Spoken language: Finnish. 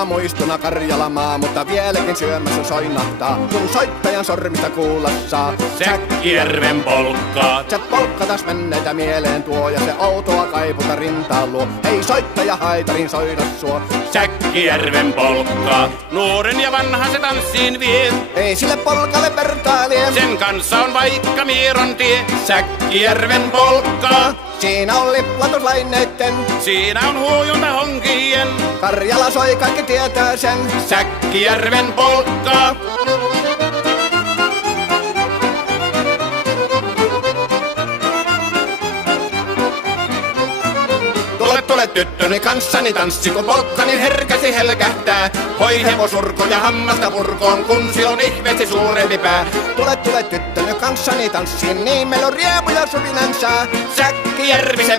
kauniina muistona Karjalamaa, mutta vieläkin syömässä soinahtaa, kun soittajan sormista kuulla saa. Säkkijärven polkkaa. Se polkka taas menneitä mieleen tuo, ja se outoa kaiputa rintaan luo. Ei soittaja haitarin soida suo. Säkkijärven polkkaa. Nuoren ja vanhan se tanssiin vie. Ei sille polkalle vertailee. Sen kanssa on vaikka Mieron tie. Säkkijärven polkkaa. Siinä on liplatuslaineitten. Siinä on huojunta honkien. Karjala soi, kaikki tietää sen. Säkkijärven polkkaa. Tule tyttöni kanssani tanssi, kun polkkani herkäsi helkähtää. Hoi hevosurko ja hammasta purkoon, kun silloin ihmeesti suurempi pää. Tule tyttöni kanssani tanssiin, niin meillä on riemuja suvinansa. Säkkijärvi se